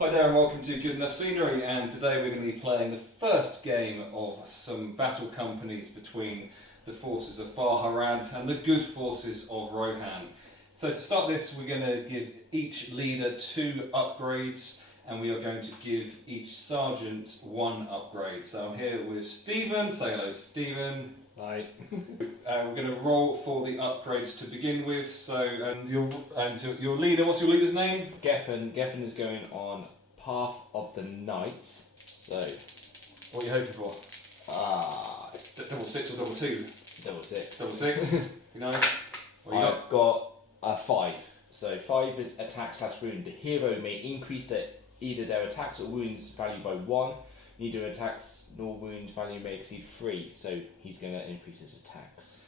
Hi there and welcome to Good Enough Scenery, and today we're going to be playing the first game of some battle companies between the forces of Far Harad and the good forces of Rohan. So to start this, we're going to give each leader 2 upgrades, and we are going to give each sergeant 1 upgrade. So I'm here with Stephen. Say hello, Stephen. Hi. We're going to roll for the upgrades to begin with. So, your leader, what's your leader's name? Gethyn. Gethyn is going on Path of the Night. So, What are you hoping for? Double 6 or double 2? double 6. Double 6? You know? What you got? I've got a 5. So 5 is attack / wound. The hero may increase either their attacks or wounds value by 1. Neither attacks nor wounds value may exceed 3. So he's going to increase his attacks.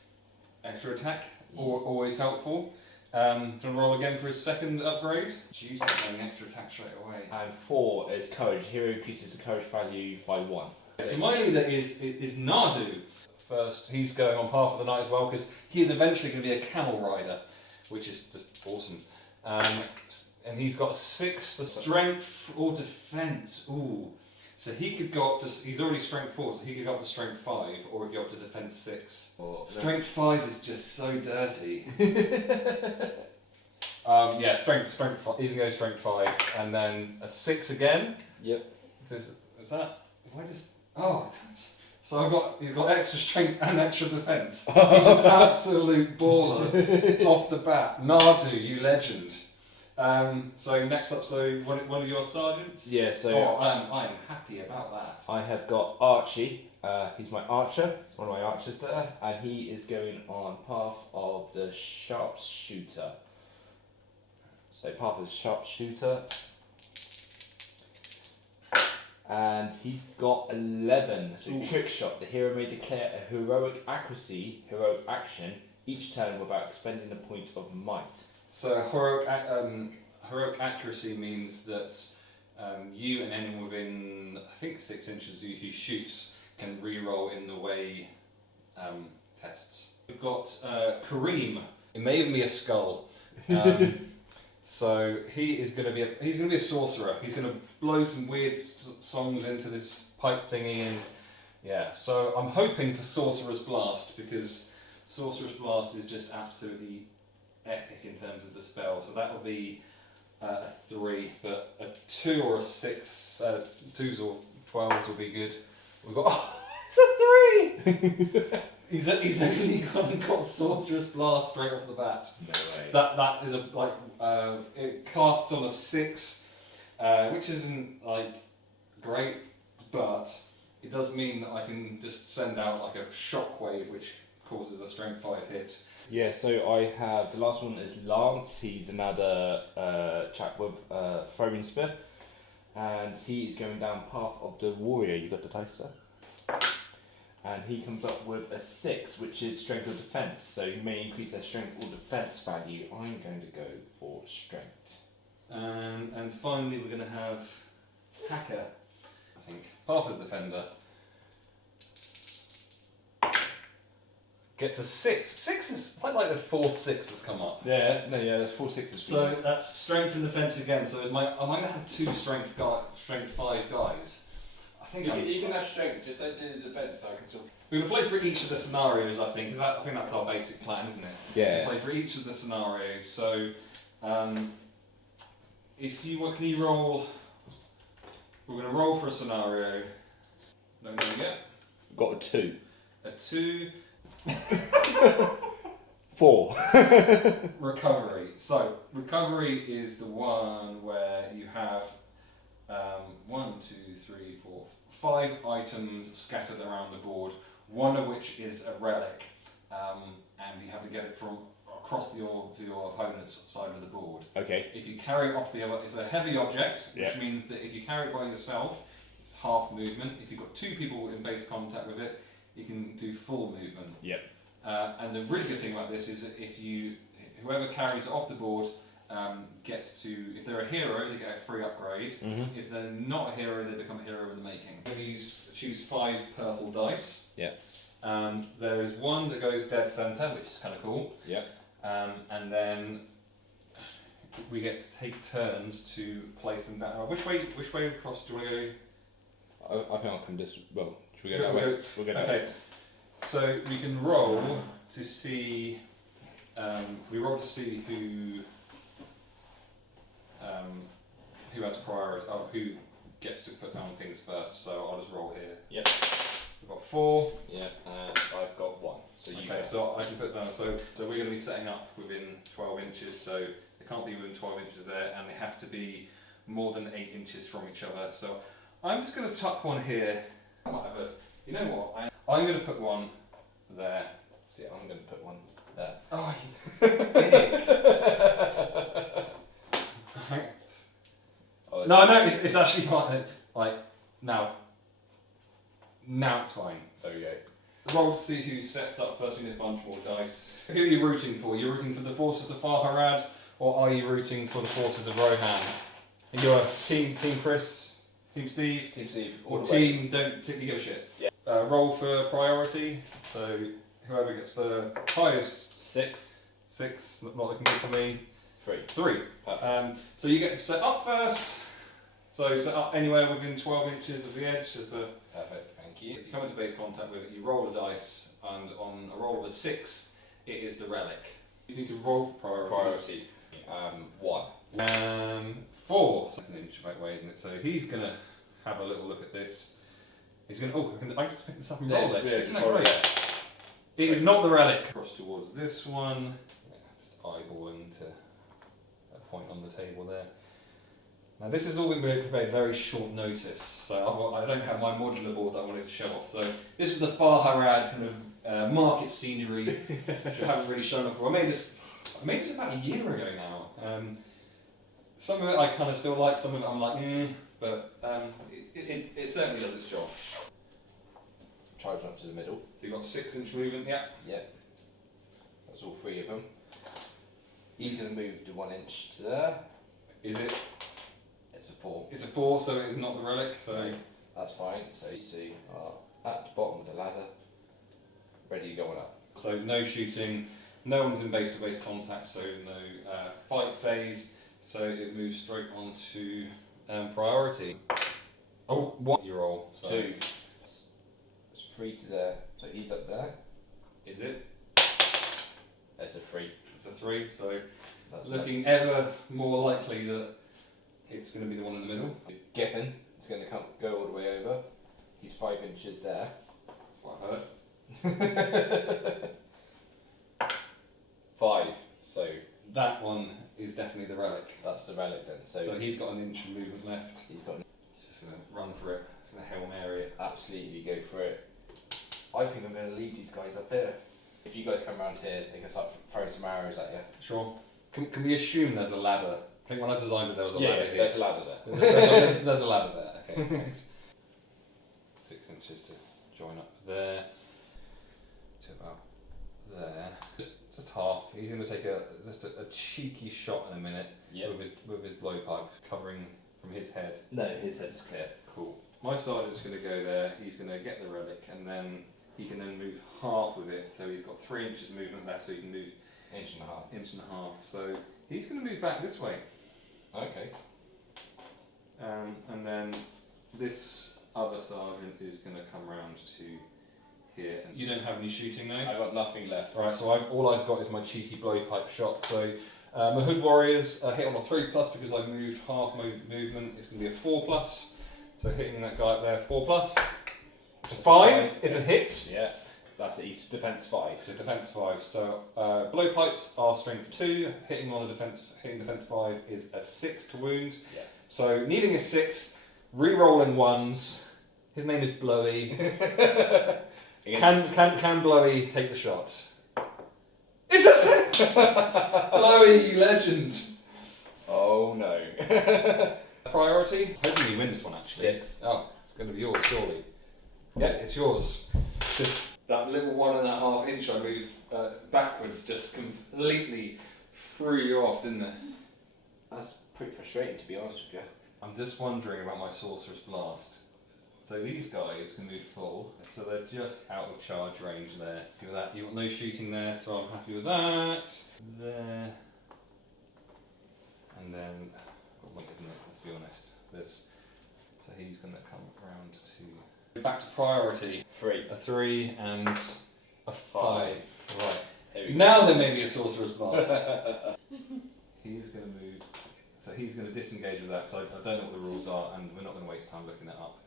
Extra attack, always helpful. Do you want to roll again for his second upgrade? Jeez, getting extra attack straight away. And 4 is courage. The hero increases the courage value by 1. So my leader is Nadu. First, he's going on Path of the Night as well, because he is eventually going to be a camel rider, which is just awesome. And he's got 6 to strength or defense. Ooh. So he could go up to, he's already strength 4, so he could go up to strength 5, or he could go up to defense 6. Strength 5 is just so dirty. Yeah, strength 5. He's going to go strength 5, and then a 6 again. Yep. Is that, why does, oh, so he's got extra strength and extra defense. He's an absolute baller off the bat. Nadu, you legend. So next up, one of your sergeants. Yeah. So I am happy about that. I have got Archie. He's my archer. One of my archers there, and he is going on Path of the Sharpshooter. So Path of the Sharpshooter, and he's got 11. So Ooh. Trick Shot. The hero may declare a heroic heroic action each turn without expending a point of might. So heroic accuracy means that you and anyone within, I think, 6 inches of you who shoots can re-roll in the way tests. We've got Kareem. It may even be a skull. So he is going to be a sorcerer. He's going to blow some weird songs into this pipe thingy, and yeah. So I'm hoping for Sorcerer's Blast, because Sorcerer's Blast is just absolutely epic in terms of the spell. So that will be a 3, but a 2 or a 6, 2s or 12s will be good. We've got it's a 3. He's only got Sorcerer's Blast straight off the bat. No way. That is it casts on a 6, which isn't great, but it does mean that I can just send out like a shockwave, which causes a strength 5 hit. Yeah, so I have, the last one is Lance. He's another chap with throwing spear, and he is going down Path of the Warrior. You got the dice, sir? And he comes up with a 6, which is strength or defense. So he may increase their strength or defense value. I'm going to go for strength. And finally, we're going to have Hacker. I think Path of the Defender gets a 6. 6 is quite like the 4th 6 that's come up. Yeah, there's 4 6s. So that's strength and defense again. So am I going to have 2 strength 5 guys? I think you can have strength, just don't do the defense, so I can still. we're going to play through each of the scenarios, I think. I think that's our basic plan, isn't it? Yeah. Play for each of the scenarios. So, can you roll? We're going to roll for a scenario. No, what do we get? Got a 2. A 2. 4. Recovery. So, recovery is the one where you have 1, 2, 3, 4, 5 items scattered around the board, one of which is a relic, and you have to get it from across to your opponent's side of the board. Okay. If you carry it off it's a heavy object, which Yeah. means that if you carry it by yourself, it's half movement. If you've got 2 people in base contact with it, you can do full movement. Yep. And the really good thing about this is that whoever carries it off the board gets to, if they're a hero, they get a free upgrade. Mm-hmm. If they're not a hero, they become a hero in the making. I'm going to choose 5 purple dice. Yeah. There is one that goes dead center, which is kind of cool. Yeah. And then we get to take turns to place them down. Which way across do you want to go? I think I can just. Well, should we go Go- that we'll way? go- We'll go that Okay. way. So we can roll to see. We roll to see who has priority. Who gets to put down things first. So I'll just roll here. Yep. We've got 4. Yeah, and I've got 1. So you Okay, first. so I can put down. So we're going to be setting up within 12 inches. So they can't be within 12 inches there, and they have to be more than 8 inches from each other. So I'm just going to tuck one here. I might have a. You know what? I'm going to put one there. See, I'm going to put 1 there. Oh, you dick. Oh, No, it's actually fine. Like now it's fine. There we go. Roll to see who sets up first. We need a bunch more dice. Who are you rooting for? You're rooting for the forces of Far Harad, or are you rooting for the forces of Rohan? Are you a team Chris, Team Steve, Team Steve. or all the way. team don't particularly give a shit? Yeah. Roll for priority. So whoever gets the highest 6. 6, not looking good for me. 3. 3. Perfect. So you get to set up first. So set up anywhere within 12 inches of the edge. As a, Perfect. Thank you. if you come into base contact with it, you roll a dice, and on a roll of a 6, it is the relic. You need to roll for priority. Priority. 1. 4. So that's an inch back way, isn't it? So he's going to have a little look at this. He's going to, I can pick this up and roll it. Isn't that great? It is not the relic. Cross towards this one. Just eyeballing to a point on the table there. Now this has all been prepared very short notice, so I don't have my modular board that I wanted to show off. So this is the Far Harad kind of market scenery, which I haven't really shown off. I made this about a year ago now. Some of it I kind of still like, some of it I'm like, but it certainly does its job. Charge up to the middle. So you've got 6-inch movement, yeah. Yep. That's all 3 of them. He's going to move to 1 inch to there. Is it? It's a 4. It's a 4, so it is not the relic. So That's fine. So these 2 are at the bottom of the ladder, ready to go on up. So no shooting, no one's in base-to-base contact, so no fight phase. So it moves straight on to priority. Oh, 1 you roll. So 2. It's 3 to there. So he's up there. is it? There's a 3. It's a 3. So That's looking ever more likely that it's going to be the one in the middle. Gethyn is going to go all the way over. He's 5 inches there. That's what I heard. 5. So That one is definitely the relic. that's the relic then. So he's got an inch of movement left. He's got He's just going to run for it. He's going to Hail Mary it. absolutely go for it. I think I'm going to leave these guys up here. If you guys come around here, they can start throwing some arrows at you. Sure. Can we assume there's a ladder? I think when I designed it there was a ladder here. there's a ladder there. There's a ladder there. Okay, thanks. 6 inches to join up there. To about there. Just half. He's going to take a cheeky shot in a minute with his blowpipe covering from his head. No, his head is clear. Cool. My sergeant's going to go there. He's going to get the relic, and then he can then move half with it. So he's got 3 inches movement left, so he can move 1.5 inches. 1.5 inches. So he's going to move back this way. Okay. And then this other sergeant is going to come round to here. And you don't have any shooting now? I've got nothing left. Alright, so all I've got is my cheeky blowpipe shot. So my Hood Warriors hit on a 3+ because I moved half movement. It's going to be a 4+. So hitting that guy up there, 4+. It's a 5. It's a hit. Yeah. That's it. He's defense 5. So defense 5. So blowpipes are strength 2. Hitting defense 5 is a 6 to wound. Yeah. So needing a 6, re-rolling 1s. His name is Blowy. Can Blowy take the shot? It's a 6. Blowy, you legend. Oh no. Priority. Hoping you win this one actually. 6. Oh, it's going to be yours surely. Yeah, it's yours. Just that little 1.5 inch I moved backwards just completely threw you off, didn't it? That's pretty frustrating, to be honest with you. I'm just wondering about my Sorcerer's Blast. So these guys can move full, so they're just out of charge range there. Look at that, you've got no shooting there, so I'm happy with that. There. and then one, isn't it? Let's be honest. So he's going to come round to back to priority. 3. A 3 and a 5. Right. Here we go. Now there may be a sorcerer's blast. He's going to move. So he's going to disengage with that because I don't know what the rules are, and we're not going to waste time looking it up.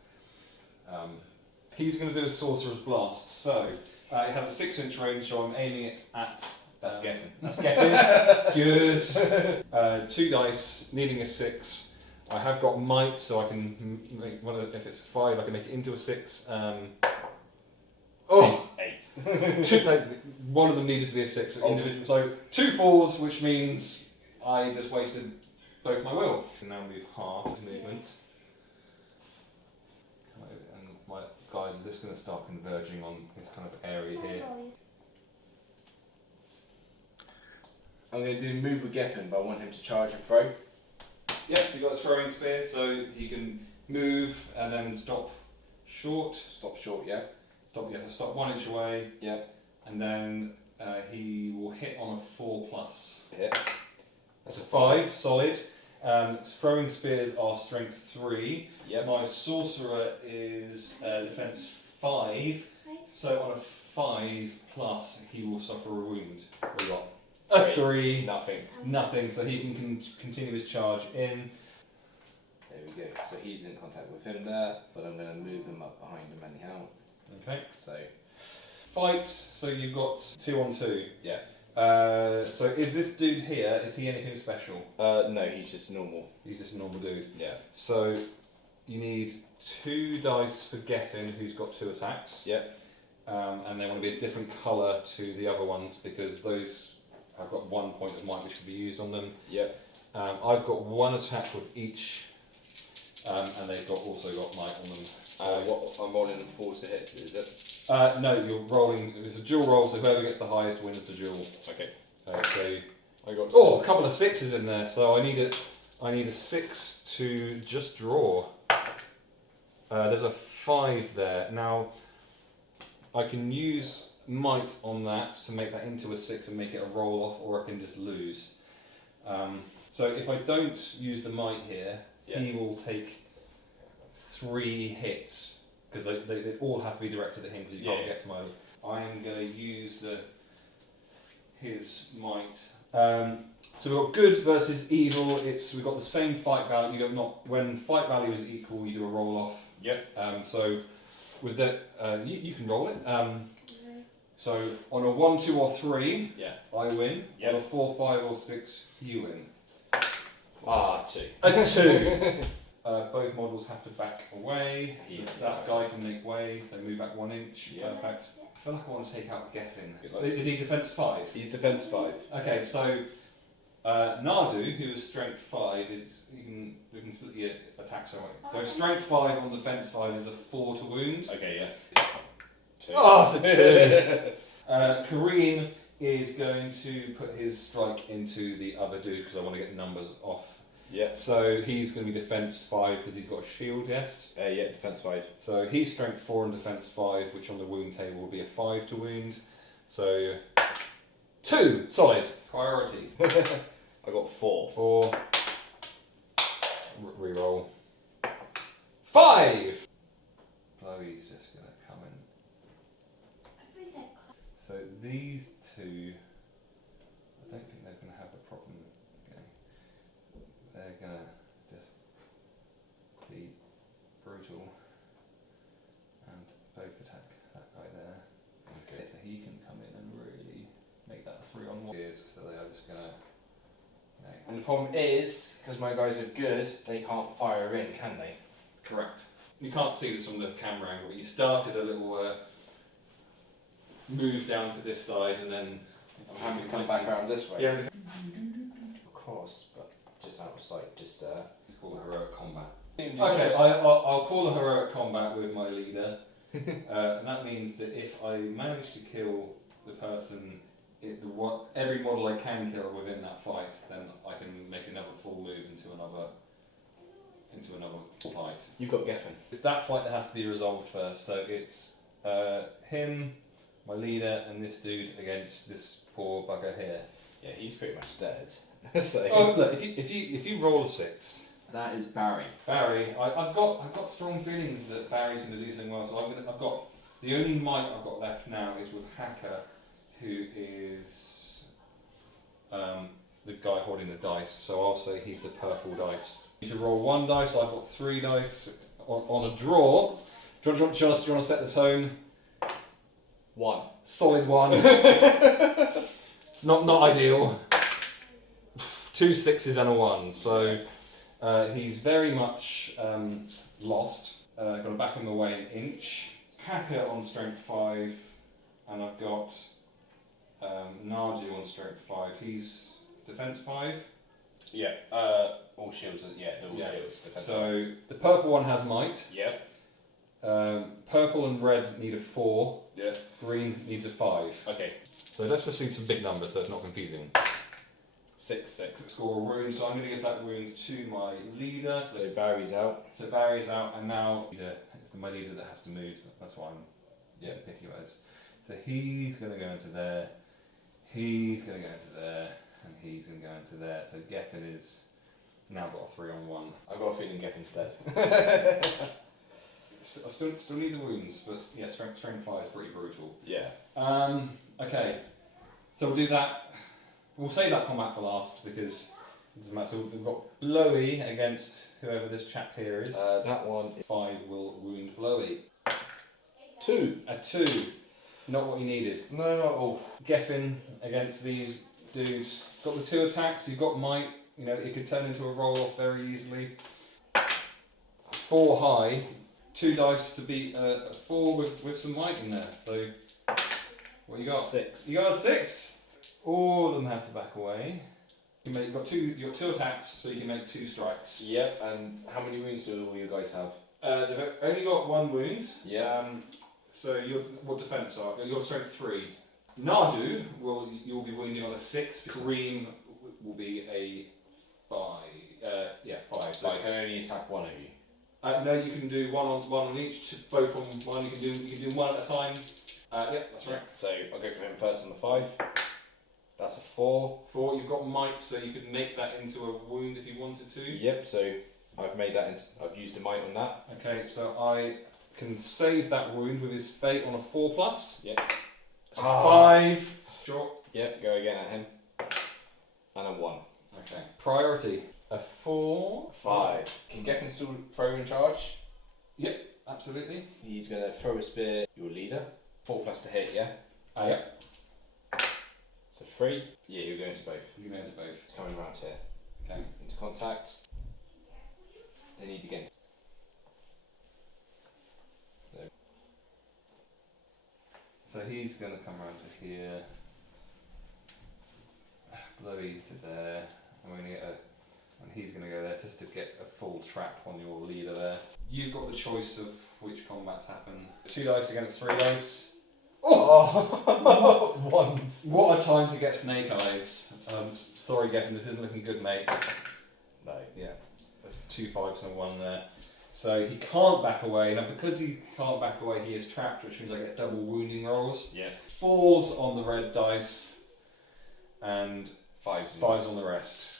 He's going to do a sorcerer's blast. So it has a 6-inch range, so I'm aiming it at. That's Gethyn. That's Gethyn. Good. 2 dice, needing a 6. I have got might, so I can make one of the, if it's 5, I can make it into a 6. Oh, 8. one of them needed to be a 6 Oh. individual. So 2 4s, which means I just wasted both my will. I can now move half his movement. And my guys, is this going to start converging on this kind of area here? I'm going to do move with Gethyn, but I want him to charge and throw. Yep, so you've got his throwing spear, so he can move and then stop short. Stop short, yeah. So stop 1 inch away. Yeah. And then he will hit on a 4+. Hit. That's a 5, solid. Throwing spears are strength 3. Yep. My sorcerer is defense 5. So on a 5+, he will suffer a wound. We got A 3. nothing. Nothing. So he can continue his charge in. There we go. So he's in contact with him there, but I'm going to move them up behind him anyhow. Okay. So Fight. So you've got 2 on 2. yeah. So is this dude here? Is he anything special? No, he's just normal. He's just a normal dude. Yeah. So you need 2 dice for Gethyn, who's got 2 attacks. Yep. And they want to be a different colour to the other ones because those I've got 1 point of might which can be used on them. Yep. I've got 1 attack with each, and they've also got might on them. What I'm rolling 4 to hit, is it? No, you're rolling. It's a dual roll, so whoever gets the highest wins the duel. Okay. So I got. a couple of 6s in there. So I need a 6 to just draw. There's a 5 there. Now I can use might on that to make that into a 6 and make it a roll off, or I can just lose. So if I don't use the might here, he will take 3 hits because they all have to be directed at him because you can't get to my. I'm going to use his might. So we've got good versus evil. We've got the same fight value. You got when fight value is equal, you do a roll off. Yep. So with that, you can roll it. So on a 1, 2, or 3, I win. Yep. On a 4, 5, or 6, you win. 2. A 2. Both models have to back away. Yes. That guy can make way, so move back 1 inch. Yeah. Perfect. I feel like I want to take out Gethyn. Is he defense 5? He's defense 5. Okay, so Nadu, who is strength 5, we can split the attack so much. So strength 5 on defense 5 is a 4 to wound. Okay, yeah. 2. Oh, it's a 2. Kareem is going to put his strike into the other dude because I want to get the numbers off. Yeah. So he's going to be defense 5 because he's got a shield, yes? Yeah, defense 5. So he's strength 4 and defense 5, which on the wound table will be a 5 to wound. So 2, solid. Priority. I got 4. 4. Reroll. 5! Chloe's just going to come in. So these 2, I don't think they're going to have a problem. They're going to just be brutal and both attack that guy there. Okay, so he can come in and really make that a 3-on-1. So they are just going to. And the problem is, because my guys are good, they can't fire in, can they? Correct. You can't see this from the camera angle, but you started a little move down to this side and then. I'm having to come back around this way. Yeah. Of course, but just out of sight, just there. It's called heroic combat. Okay, I'll call a heroic combat with my leader, and that means that if I manage to kill the person, every model I can kill within that fight, then I can make another full move into another fight. You've got Gethyn. It's that fight that has to be resolved first. So it's him, my leader, and this dude against this poor bugger here. Yeah, he's pretty much dead. So Oh look, if you roll a 6. That is Barry. Barry, I've got strong feelings that Barry's going to do something well. So I've got the only might I've got left now is with Hacker, who is the guy holding the dice. So I'll say he's the purple dice. You should roll 1 dice. I've got 3 dice on a draw. Do you want to set the tone? 1. Solid 1. It's not ideal. 2 6s and a 1. So. He's very much lost. Got to back him away an inch. Hacker on strength 5, and I've got Nadu on strength 5. He's defense 5. Yeah. All shields. They're all shields. Defense. So the purple one has might. Yep. Purple and red need a 4. Yeah. Green needs a 5. Okay. So let's just see some big numbers so it's not confusing. 6 6. Score a wound, so I'm going to give that wound to my leader. So Barry's out. So Barry's out, and now it's my leader that has to move. That's why I'm picky about this. So he's going to go into there. He's going to go into there, and he's going to go into there. So Gethyn is now got a 3-on-1. I've got a feeling Gethyn's dead. I still need the wounds, but yeah, strength 5 is pretty brutal. Yeah. Okay, so we'll do that. We'll save that combat for last because it doesn't matter. So we've got Blowy against whoever this chap here is. That one. 5 will wound Blowy. 2. A 2. Not what you needed. No, not all. Gethyn against these dudes. Got the 2 attacks. You've got might. You know, it could turn into a roll off very easily. 4 high. 2 dice to beat a 4 with some might in there. So what you got? 6. You got a 6. All of them have to back away. You've got 2 attacks, so you can make 2 strikes. Yep. And how many wounds do all you guys have? They've only got 1 wound. Yeah. So what defense are? You're strength 3. Nadu you'll be wounding on a 6. Kareem will be a 5. 5. So I can only attack one of you. No, you can do one on each. Both on one. You can do 1 at a time. That's right. So I'll go for him first on the 5. That's a 4. 4. You've got might, so you could make that into a wound if you wanted to. Yep. So I've made that. I've used a might on that. Okay, so I can save that wound with his fate on a 4+. Yep. So 5. Sure. Yep. Go again at him. And a 1. Okay. Priority. A 4. 5. Can Gethyn still throw in charge? Yep. Absolutely. He's gonna throw a spear. Your leader. 4+ to hit. Yeah. Yep. So 3. Yeah, you're going to both. He's going to enter both. Coming round here. Okay. Into contact. They need to get. So he's going to come around to here. Blowy to there. And we're going to get and he's going to go there just to get a full trap on your leader there. You've got the choice of which combats happen. 2 dice against 3 dice. Oh! Once. What a time to get snake eyes. Sorry, Gethyn, this isn't looking good, mate. No. Yeah, that's 2 5s and 1 there. So he can't back away. Now, because he can't back away, he is trapped, which means I get double wounding rolls. Yeah. 4s on the red dice, and 5s on the rest.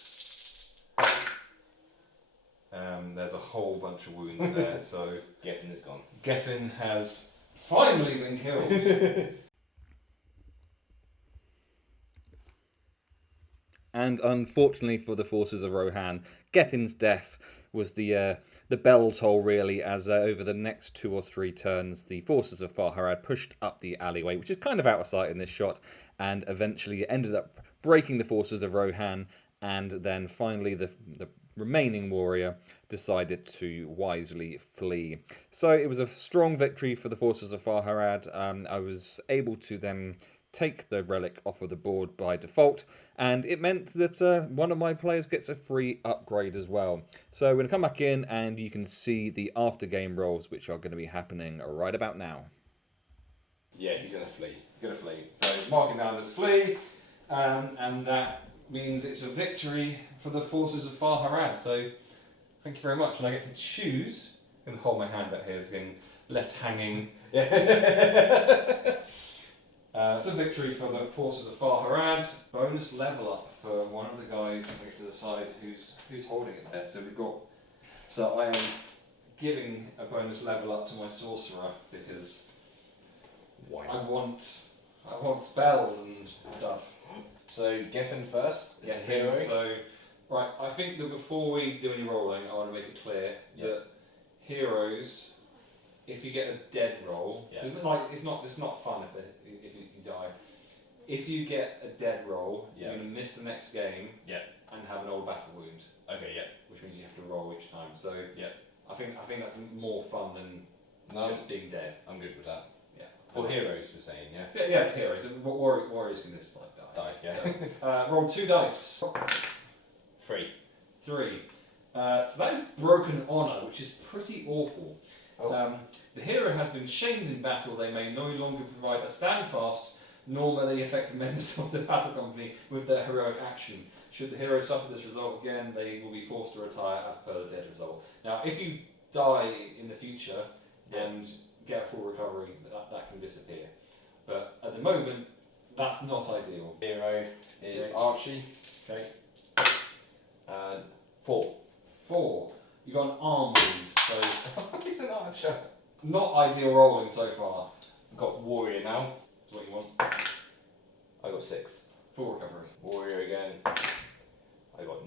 There's a whole bunch of wounds there, so Gethyn is gone. Gethyn has finally been killed. And unfortunately for the forces of Rohan, Gethyn's death was the bell toll really, as over the next 2 or 3 turns the forces of Far Harad pushed up the alleyway, which is kind of out of sight in this shot, and eventually ended up breaking the forces of Rohan, and then finally the remaining warrior decided to wisely flee. So it was a strong victory for the forces of Far Harad. I was able to then take the relic off of the board by default, and it meant that one of my players gets a free upgrade as well. So we're going to come back in and you can see the after game rolls, which are going to be happening right about now. Yeah, he's going to flee. Gonna flee. So marking down as flee, and that means it's a victory for the forces of Far Harad. So thank you very much, and I get to choose. I'm gonna hold my hand out here, it's getting left hanging. It's a victory for the forces of Far Harad. Bonus level up for one of the guys to decide who's holding it there. So I am giving a bonus level up to my sorcerer because Why? I want spells and stuff. So Gethyn first. Yeah, Is hero. So right, I think that before we do any rolling, I want to make it clear that heroes, if you get a dead roll, it's not fun if you die. If you get a dead roll, you're going to miss the next game and have an old battle wound. Okay, Which means you have to roll each time. So I think that's more fun than just being dead. I'm good with that. Yeah. For heroes, we're saying, yeah. Yeah, for heroes. Warriors can just like die. Yeah. Roll 2 dice. 3. 3. So that is broken honour, which is pretty awful. Oh. The hero has been shamed in battle. They may no longer provide a standfast, nor may they affect members of the battle company with their heroic action. Should the hero suffer this result again, they will be forced to retire as per the dead result. Now, if you die in the future and get a full recovery, that can disappear. But at the moment, that's not ideal. Hero is Archie. Okay. 4. 4. You got an arm wound, so He's an archer. not ideal rolling so far. I've got warrior now. That's what you want. I got 6. Full recovery. Warrior again. I got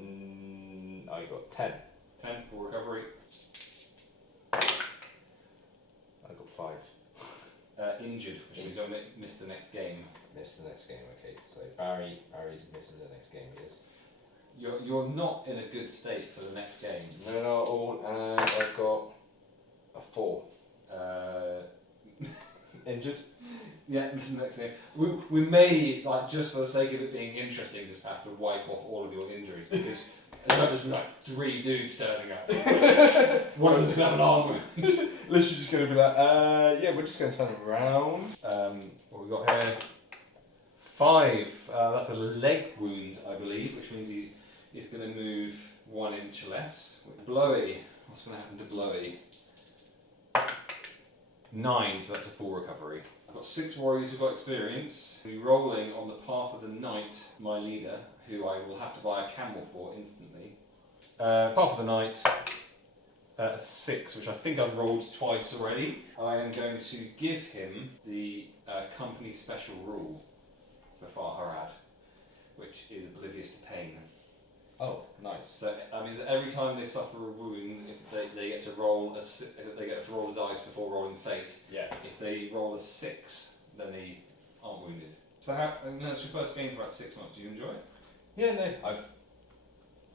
10. 10. Full recovery. I got 5. Injured, which means you'll miss the next game. Miss the next game. Okay. So Barry's missing the next game. He is. You're not in a good state for the next game. No, not at all. And I've got a 4. Injured. Yeah, this is the next game. We may, like, just for the sake of it being interesting, just have to wipe off all of your injuries because there's just like 3 dudes turning up. One of them's gonna have an arm wound. Literally just going to be like, we're just going to turn around. What we got here? 5. That's a leg wound, I believe, which means he's going to move 1 inch less. Blowy. What's going to happen to Blowy? 9, so that's a full recovery. I've got 6 warriors who've got experience. We'll be rolling on the path of the knight, my leader, who I will have to buy a camel for instantly. Path of the knight, 6, which I think I've rolled twice already. I am going to give him the company special rule for Far Harad, which is oblivious to pain. Oh, nice. So that means that every time they suffer a wound, if they get to roll they get to roll a dice before rolling fate. Yeah. If they roll a 6, then they aren't wounded. So that's your first game for about 6 months. Do you enjoy it? Yeah, no.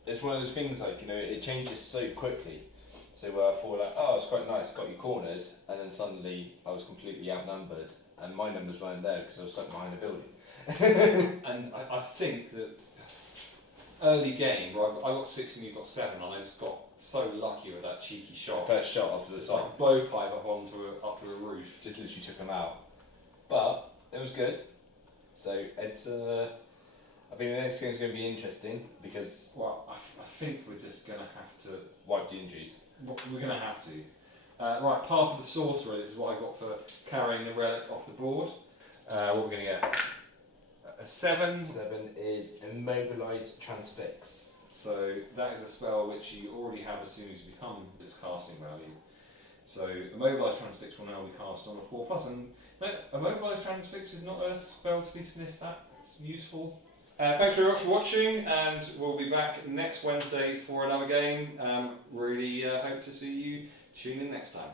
It's one of those things like, it changes so quickly. So I thought like, oh, it's quite nice, got you cornered, and then suddenly I was completely outnumbered, and my numbers weren't there because I was stuck behind a building. And I think that early game, where I got 6 and you got 7, and I just got so lucky with that cheeky shot. First shot up to the It's side. like blowpipe up to a roof. Just literally took them out. But it was good. So it's I think the next game's going to be interesting because Well, I think we're just going to have to wipe the injuries. We're going to have to. Right, path of the sorcerer. This is what I got for carrying the relic off the board. What we're going to get? A 7. 7 is immobilise transfix. So that is a spell which you already have as soon as you become its casting value. So immobilise transfix will now be cast on a 4+. And no, immobilise transfix is not a spell to be sniffed at. It's useful. Thanks very much for watching, and we'll be back next Wednesday for another game. Really hope to see you. Tune in next time.